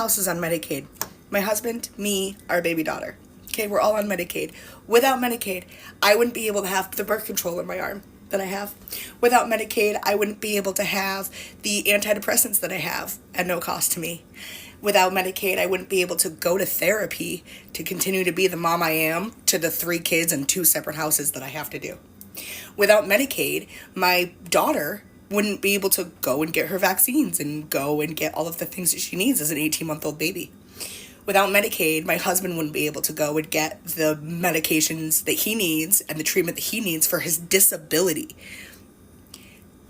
house is on Medicaid. My husband, me, our baby daughter. Okay, we're all on Medicaid. Without Medicaid, I wouldn't be able to have the birth control in my arm that I have. Without Medicaid, I wouldn't be able to have the antidepressants that I have at no cost to me. Without Medicaid, I wouldn't be able to go to therapy to continue to be the mom I am to the 3 kids and 2 separate houses that I have to do. Without Medicaid, my daughter wouldn't be able to go and get her vaccines and go and get all of the things that she needs as an 18-month-old baby. Without Medicaid, my husband wouldn't be able to go and get the medications that he needs and the treatment that he needs for his disability.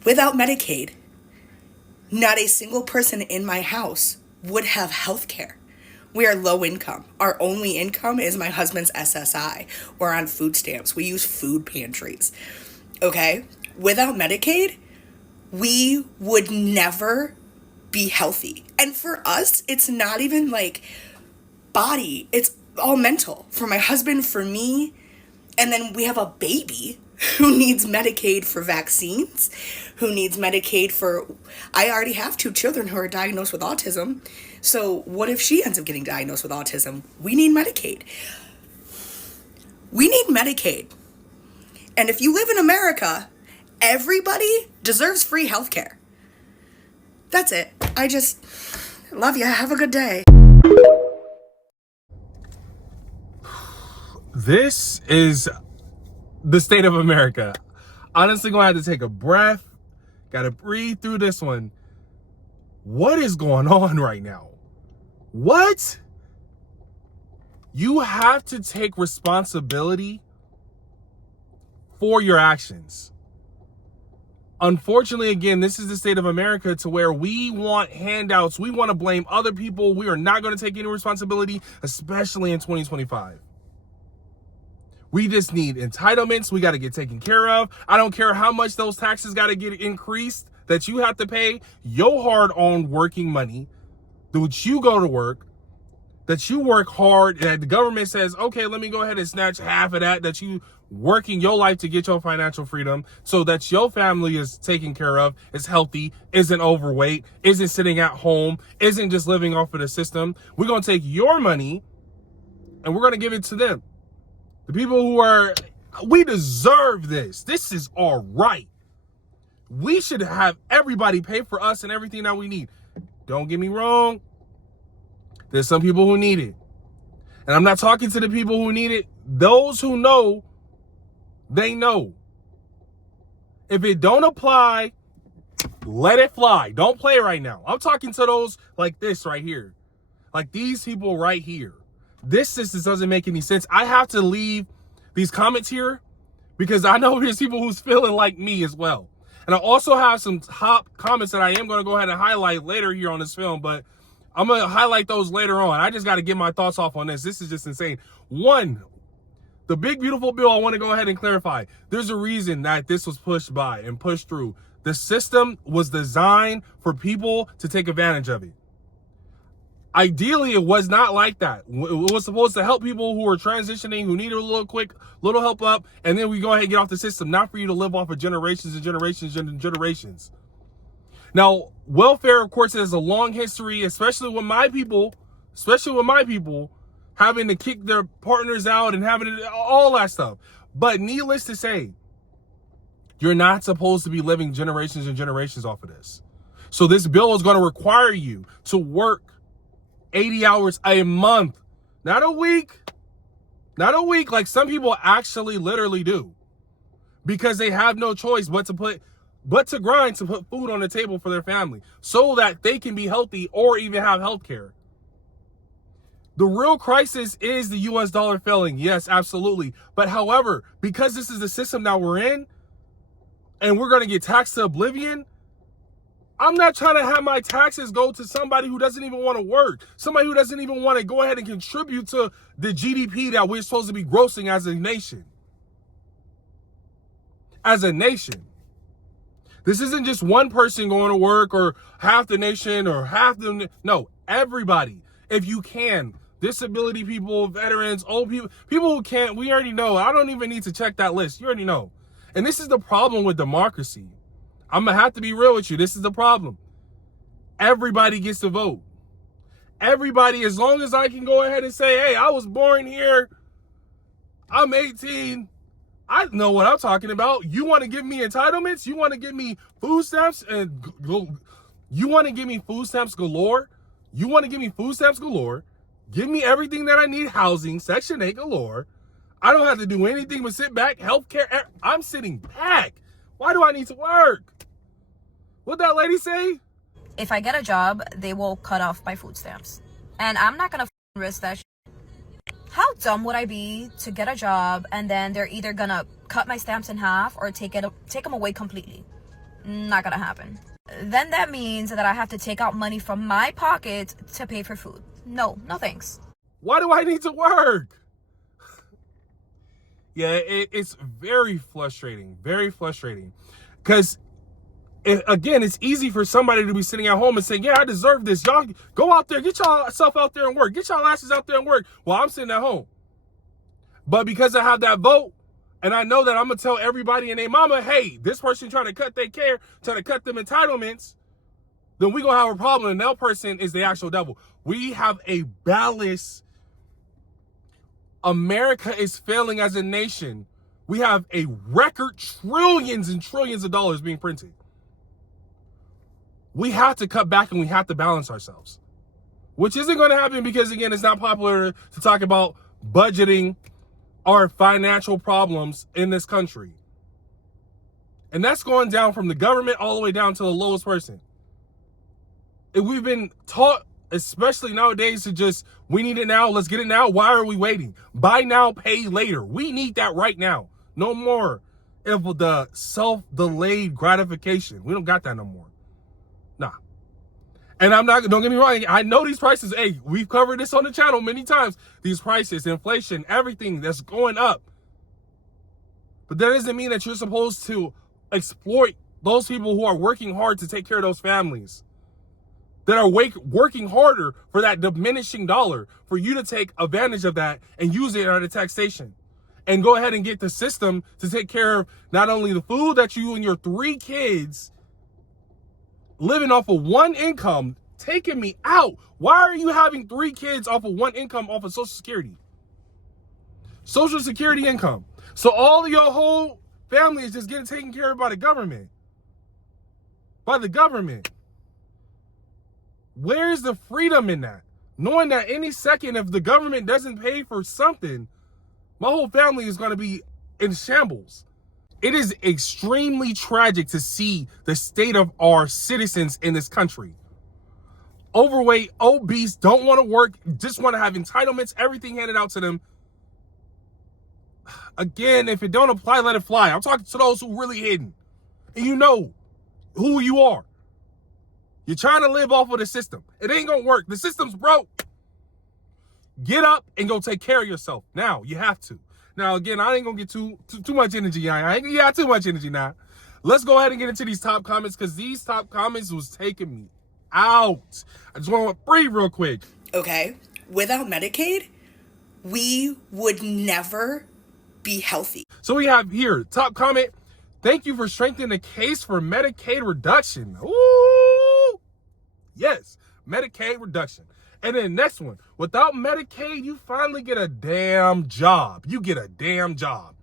Without Medicaid, not a single person in my house would have health care. We are low income. Our only income is my husband's SSI. We're on food stamps. We use food pantries. Okay? Without Medicaid, we would never be healthy. And for us, it's not even like body. It's all mental. For my husband, for me, and then we have a baby who needs Medicaid for vaccines, who needs Medicaid for... I already have 2 children who are diagnosed with autism. So what if she ends up getting diagnosed with autism? We need Medicaid. We need Medicaid. And if you live in America, everybody deserves free healthcare. That's it. I just love you. Have a good day. This is the state of America. Honestly, gonna have to take a breath. Gotta breathe through this one. What is going on right now? What? You have to take responsibility for your actions. Unfortunately, again, this is the state of America to where we want handouts. We want to blame other people. We are not going to take any responsibility, especially in 2025. We just need entitlements. We got to get taken care of. I don't care how much those taxes got to get increased that you have to pay your hard-earned working money, that you go to work, that you work hard, and the government says, okay, let me go ahead and snatch half of that you working your life to get your financial freedom so that your family is taken care of, is healthy, isn't overweight, isn't sitting at home, isn't just living off of the system. We're going to take your money and we're going to give it to them. The people we deserve this. This is our right. We should have everybody pay for us and everything that we need. Don't get me wrong. There's some people who need it. And I'm not talking to the people who need it. Those who know, they know. If it don't apply, let it fly. Don't play right now. I'm talking to those like this right here. Like these people right here. This just doesn't make any sense. I have to leave these comments here because I know there's people who's feeling like me as well. And I also have some top comments that I am going to go ahead and highlight later here on this film, but I'm going to highlight those later on. I just got to get my thoughts off on this. This is just insane. One, the big, beautiful bill, I want to go ahead and clarify. There's a reason that this was pushed by and pushed through. The system was designed for people to take advantage of it. Ideally, it was not like that. It was supposed to help people who are transitioning, who need a little help up, and then we go ahead and get off the system, not for you to live off of generations and generations and generations. Now, welfare, of course, has a long history, especially with my people, having to kick their partners out and having all that stuff. But needless to say, you're not supposed to be living generations and generations off of this. So this bill is going to require you to work 80 hours a month, not a week like some people actually literally do, because they have no choice but to grind to put food on the table for their family so that they can be healthy or even have health care. The real crisis is the US dollar failing. Yes, absolutely. But however, because this is the system that we're in and we're going to get taxed to oblivion, I'm not trying to have my taxes go to somebody who doesn't even want to work, somebody who doesn't even want to go ahead and contribute to the GDP that we're supposed to be grossing as a nation. As a nation. This isn't just one person going to work or half the nation or half the... No, everybody. If you can. Disability people, veterans, old people, people who can't, we already know. I don't even need to check that list. You already know. And this is the problem with democracy. I'm going to have to be real with you. This is the problem. Everybody gets to vote. Everybody, as long as I can go ahead and say, hey, I was born here, I'm 18, I know what I'm talking about. You want to give me entitlements? You want to give me food stamps and you want to give me food stamps galore? You want to give me food stamps galore? Give me everything that I need, housing, Section 8 galore. I don't have to do anything but sit back, healthcare. I'm sitting back. Why do I need to work? What'd that lady say? If I get a job, they will cut off my food stamps. And I'm not gonna risk that. How dumb would I be to get a job and then they're either gonna cut my stamps in half or take them away completely? Not gonna happen. Then that means that I have to take out money from my pocket to pay for food. No thanks. Why do I need to work? Yeah, it's very frustrating. Very frustrating. Because, again, it's easy for somebody to be sitting at home and saying, yeah, I deserve this. Y'all go out there, get yourself out there and work. Get y'all asses out there and work while I'm sitting at home. But because I have that vote, and I know that I'm going to tell everybody and their mama, hey, this person trying to cut their care, trying to cut them entitlements, then we're going to have a problem. And that person is the actual devil. We have a balance. America is failing as a nation. We have a record trillions and trillions of dollars being printed. We have to cut back and we have to balance ourselves, which isn't going to happen because, again, it's not popular to talk about budgeting our financial problems in this country. And that's going down from the government all the way down to the lowest person. And we've been taught, especially nowadays, to just, we need it now, let's get it now. Why are we waiting? Buy now, pay later. We need that right now. No more of the self-delayed gratification. We don't got that no more. Nah. And don't get me wrong, I know these prices, hey, we've covered this on the channel many times. These prices, inflation, everything that's going up. But that doesn't mean that you're supposed to exploit those people who are working hard to take care of those families, that are working harder for that diminishing dollar, for you to take advantage of that and use it as a taxation. And go ahead and get the system to take care of not only the food that you and your 3 kids living off of one income, taking me out. Why are you having 3 kids off of one income off of Social Security? Social Security income. So all of your whole family is just getting taken care of by the government. By the government. Where's the freedom in that? Knowing that any second, if the government doesn't pay for something, my whole family is going to be in shambles. It is extremely tragic to see the state of our citizens in this country. Overweight, obese, don't want to work, just want to have entitlements, everything handed out to them. Again, if it don't apply, let it fly. I'm talking to those who really hidden. And you know who you are. You're trying to live off of the system. It ain't going to work. The system's broke. Get up and go take care of yourself. Now, you have to. Now, again, I ain't going to get too much energy. I ain't got too much energy now. Let's go ahead and get into these top comments because these top comments was taking me out. I just want to breathe real quick. Okay, without Medicaid, we would never be healthy. So we have here, top comment. Thank you for strengthening the case for Medicaid reduction. Ooh, yes, Medicaid reduction. And then next one, without Medicaid, you finally get a damn job. You get a damn job.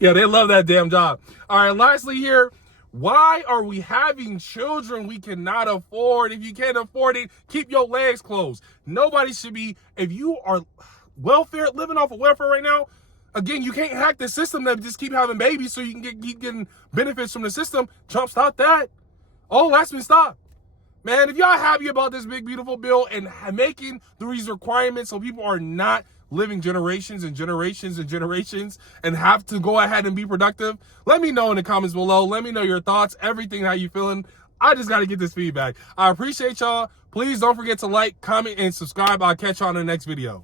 Yeah, they love that damn job. All right, lastly here, why are we having children we cannot afford? If you can't afford it, keep your legs closed. Nobody should be, if you are living off of welfare right now, again, you can't hack the system that just keep having babies so you can keep getting benefits from the system. Trump, stop that. Oh, last me stop. Man, if y'all happy about this big, beautiful bill and making these requirements so people are not living generations and generations and generations and have to go ahead and be productive, let me know in the comments below. Let me know your thoughts, everything, how you feeling. I just got to get this feedback. I appreciate y'all. Please don't forget to like, comment, and subscribe. I'll catch y'all in the next video.